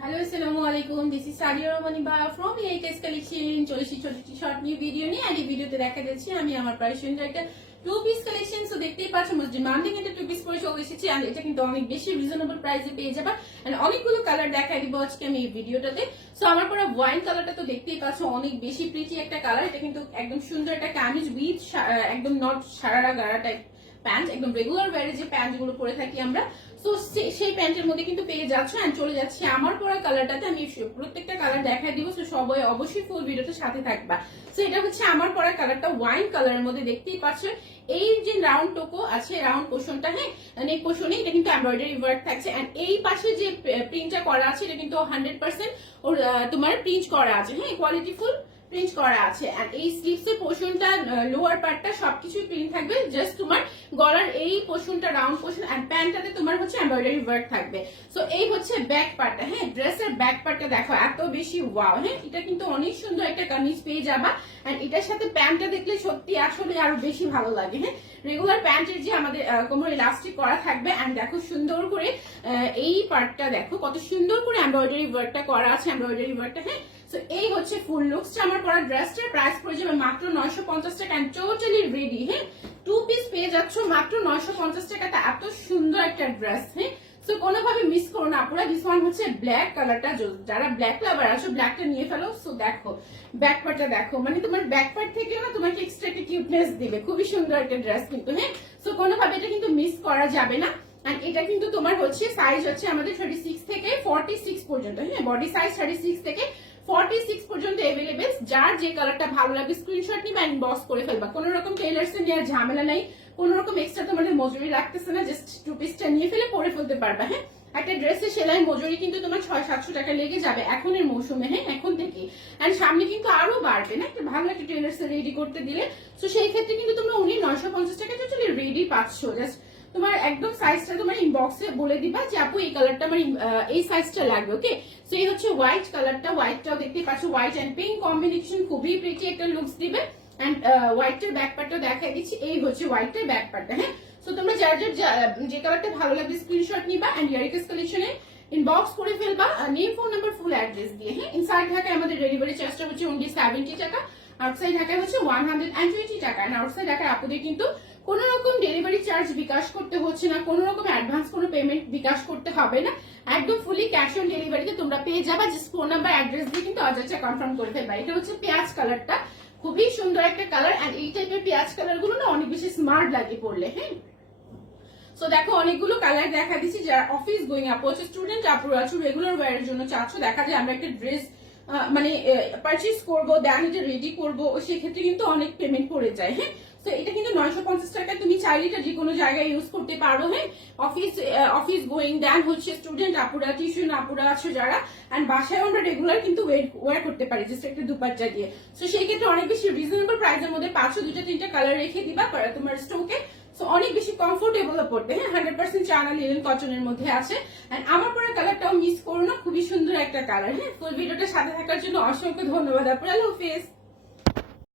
Hello আসসালামু আলাইকুম this is Sadia Rahmani বা ফ্রম এইকেস কালেকশন চলে এসেছি ছোট একটি শর্ট নিউ ভিডিও নিয়ে আর এই ভিডিওতে দেখা যাচ্ছে আমি আমার প্রায় সুন্দর একটা টু পিস কালেকশন সো দেখতেই পাচ্ছ মোস্ট ডিমান্ডিং একটা টু পিস পরে চলে এসেছি আর এটা কিন্তু অনেক বেশি রিজনেবল প্রাইসে পেয়ে যাবা। এন্ড অনেকগুলো কালার দেখাই দিব আজকে আমি এই ভিডিওটাতে সো আমার পরে ওয়াইন কালারটা তো দেখতেই পাচ্ছ, অনেক বেশি প্রিটি একটা কালার এটা কিন্তু একদম সুন্দর একটা কামিজ উইথ একদম নট সারারা গাড়া টাইপ প্যান্ট একদম রেগুলার ওয়ারে যে প্যান্টগুলো পরে থাকি আমরা তো সেই প্যান্টের মধ্যে কিন্তু পেয়ে যাচ্ছে অ্যান্ড চলে যাচ্ছে আমার পরা কালারটাতে আমি প্রত্যেকটা কালার দেখাই দিব তো সবাই অবশ্যই ফুল ভিডিওতে সাথে থাকবা। তো এটা হচ্ছে আমার পরা কালারটা ওয়াইন কালারের মধ্যে দেখতেই পাচ্ছেন এই যে রাউন্ড টোকো আছে রাউন্ড পোষণটা হ্যাঁ? নেক পোষণে এটা কিন্তু এমব্রয়ডারি ওয়ার্ক থাকছে। অ্যান্ড এই পাশে যে প্রিন্টটা করা আছে, এটা কিন্তু হান্ড্রেড পার্সেন্ট তোমার প্রিন্ট করা আছে হ্যাঁ? কোয়ালিটি ফুল প্রিন্ট করা আছে। আর এই স্লিভস এর পোর্শনটা লোয়ার পার্টটা সবকিছু প্রিন্ট থাকবে জাস্ট তোমার গলার এই পোর্শনটা রাউন্ড পোর্শন আর প্যান্টটাতে তোমার হচ্ছে এমব্রয়ডারি ওয়ার্ক থাকবে। সো এই হচ্ছে ব্যাক পার্টটা হ্যাঁ ড্রেসের ব্যাক পার্টটা দেখো, এত বেশি ওয়াও হ্যাঁ এটা কিন্তু অনেক সুন্দর একটা কামিজ পেয়ে যাবা। আর এটার সাথে প্যান্টটা দেখলে সত্যি আসলে আরও বেশি ভালো লাগে হ্যাঁ। রেগুলার প্যান্টের যে আমাদের কোমর ইলাস্টিক করা থাকবে এন্ড দেখো সুন্দর করে এই পার্টটা দেখো, কত সুন্দর করে এমব্রয়ডারি ওয়ার্কটা করা আছে এমব্রয়ডারি ওয়ার্কটা হ্যাঁ। সো এই হচ্ছে ফুল লুকসটা আমার পরা ড্রেসটার প্রাইস পড়ে যাবে মাত্র নয়শো পঞ্চাশ টাকা টোটালি রেডি হ্যাঁ। টু পিস পেয়ে যাচ্ছ মাত্র নয়শো পঞ্চাশ টাকাতে। এত সুন্দর একটা ড্রেস হ্যাঁ সো কোনোভাবে মিস করো না পুরো। দিস ওয়ান হচ্ছে ব্ল্যাক কালারটা যারা ব্ল্যাক লাভার আছো ব্ল্যাকটা নিয়ে ফেলো। সো দেখো ব্যাক পার্টটা দেখো। মানে তোমার ব্যাক পার্ট থেকে না তোমাকে এক্সট্রা একটা কিউটনেস দিবে। খুবই সুন্দর একটা ড্রেস কিন্তু হ্যাঁ সো কোনোভাবে এটা কিন্তু মিস করা যাবে না। এটা কিন্তু তোমার হচ্ছে সাইজ হচ্ছে আমাদের থার্টি সিক্স থেকে ফর্টি সিক্স পর্যন্ত হ্যাঁ বডি সাইজ থার্টি সিক্স থেকে ফর্টি সিক্স পর্যন্ত এভেলেবেল যার যে কালারটা ভালো লাগে স্ক্রিনশট নিবা অ্যান্ড করে ফেলবা। কোনো রকম টেলার্স এর নেওয়ার ঝামেলা নাই। কোনো রকম এক্সট্রা তোমাদের মজুরি রাখতেছে না জাস্ট টু পিসটা নিয়ে ফেলে পরে ফেলতে পারবা হ্যাঁ? একটা ড্রেসের সেলাই মজুরি কিন্তু তোমার ছয়, সাতশো টাকা লেগে যাবে এখনের মৌসুমে হ্যাঁ? এখন থেকে এন্ড সামনে কিন্তু আরও বাড়বে, না? একটা ভালো একটা টেলার্স রেডি করতে দিলে। তো সেই ক্ষেত্রে কিন্তু তোমরা উনি নয়শো পঞ্চাশ টাকা টোটালি রেডি পাচ্ছ। জাস্ট তোমার একদম সাইজটা তোমার ইনবক্সে বলে দিবা যে, আপু, এই কালারটা আমার এই সাইজটা লাগবে ওকে সো এই হচ্ছে হোয়াইট কালারটা হোয়াইটটাও দেখতে পাচ্ছ হোয়াইট এন্ড পিঙ্ক কম্বিনেশন খুবই প্রিটি একটা লুকস দিবে। এন্ড হোয়াইটের ব্যাক পার্টটা দেখাই দিচ্ছি। এই হচ্ছে হোয়াইটের ব্যাক পার্টটা হ্যাঁ? সো তোমরা যার যার যা- কালারটা ভালো লাগবে স্ক্রিনশট নিবা এন্ড ইয়ারিকাস কালেকশনে ইনবক্স করে ফেলবা। Name phone number full address দিয়ে হ্যাঁ? ইনসাইড ঢাকায় আমাদের ডেলিভারি চার্জটা হচ্ছে অনলি সেভেন্টি টাকা আউটসাইড ঢাকায় হচ্ছে ওয়ান হান্ড্রেড অ্যান্ড টোয়েন্টি টাকা। অ্যান্ড আউটসাইড ঢাকায় আপনাদের কিন্তু কোনো রকম ডেলিভারি চার্জ বিকাশ করতে হচ্ছে না, কোনো রকম অ্যাডভান্স কোনো পেমেন্ট বিকাশ করতে হবে না। একদম ফুলি ক্যাশ অন ডেলিভারিতে তোমরা পেয়ে যাবা। জাস্ট ফোন নাম্বার অ্যাড্রেস দিয়ে কিন্তু অর্ডারটা কনফার্ম করে ফেলবা। এটা হচ্ছে পেঁয়াজ কালারটা খুবই সুন্দর একটা কালার এন্ড এই টাইপের পেঁয়াজ কালারগুলো না অনেক বেশি স্মার্ট লাগে পড়লে হ্যাঁ? সো দেখো, অনেকগুলো কালার দেখা দিচ্ছি যারা অফিস গোয়িং আপু হচ্ছে স্টুডেন্ট আপু আছো রেগুলার ওয়ারের জন্য চাচ্ছ, দেখা যায় আমরা একটা ড্রেস মানে পারচেজ করব দেন এটা রেডি করব সেক্ষেত্রে কিন্তু অনেক পেমেন্ট পড়ে যায় হ্যাঁ? তো এটা কিন্তু নয়শো পঞ্চাশ টাকা। তুমি চাইলে এটা যে কোনো জায়গায় ইউজ করতে পারো হ্যাঁ? অফিস অফিস গোয়িং দেন হচ্ছে স্টুডেন্ট আপুরা টিউশন আপুরা আছে যারা। এন্ড বাসায় আমরা রেগুলার কিন্তু ওয়ার করতে পারি জাস্ট একটা দুপাট্টা দিয়ে। তো সেই ক্ষেত্রে অনেক বেশি রিজনেবল প্রাইসের মধ্যে পাঁচশো দুটা তিনটা কালার রেখে দিবা তোমার স্টোকে সো অনেক বেশি কমফোর্টেবল পড়বে হ্যাঁ? হান্ড্রেড পার্সেন্ট চানা লিলেন কটনের মধ্যে আছে। And আমার পরে কালারটাও মিস করো না, খুবই সুন্দর একটা কালার হ্যাঁ? ফুল ভিডিওটার সাথে থাকার জন্য অসংখ্য ধন্যবাদ আপনার হাফেজ